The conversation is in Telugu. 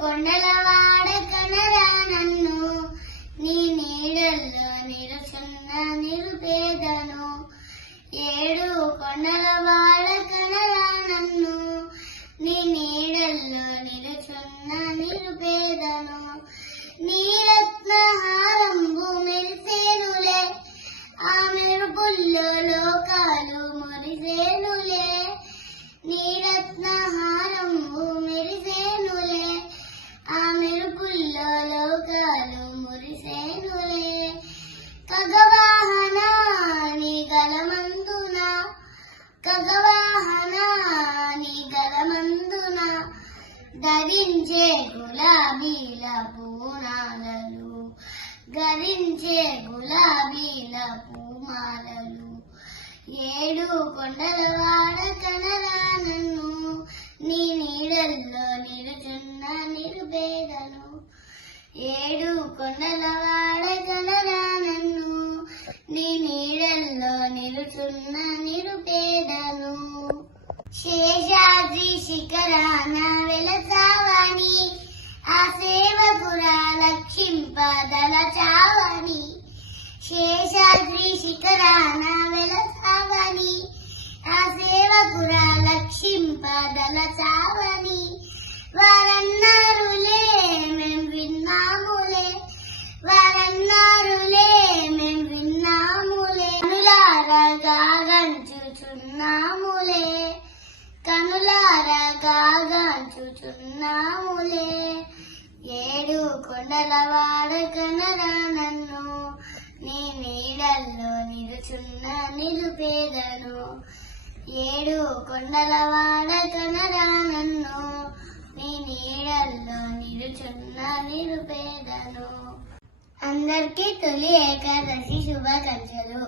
కొండలవాడ కనరా నన్ను. నీ నీడల్లో నిలుచున్న నిరుపేదను. ఏడు కొండలవాడ కనరా ధరించే గులాబీల పూనాలలు గరించే గులాబీల పూమాలలు ఏడు కొండల వాడ కనరా నన్ను నీ నీడల్లో నిలుచున్న నిరుపేదను ఏడు కొండల వాడ కనరా నన్ను నీ నీడల్లో నిలుచున్న నిరుపేదను శేషాద్రి శిఖరాన వెలసావని ఆ సేవకురా లక్షింపదల చావని శేషాద్రి శిఖరాన వెలసావని ఆ సేవకురా లక్షింపదల చావని. వారన్నారులే మేం విన్నాములే వారన్నారులే మేం విన్నాములే అనులారగా గంచుచున్నాములే కనులారాగాంచుచున్నాములే ఏడు కొండల వాడ కనరా నన్ను నీ నీడల్లో నిలుచున్న నిరుపేదను. ఏడు కొండల వాడ కనరా నన్ను నీ నీడల్లో నిలుచున్న నిరుపేదను. అందరికీ తొలి ఏకాదశి శుభాకాంక్షలు.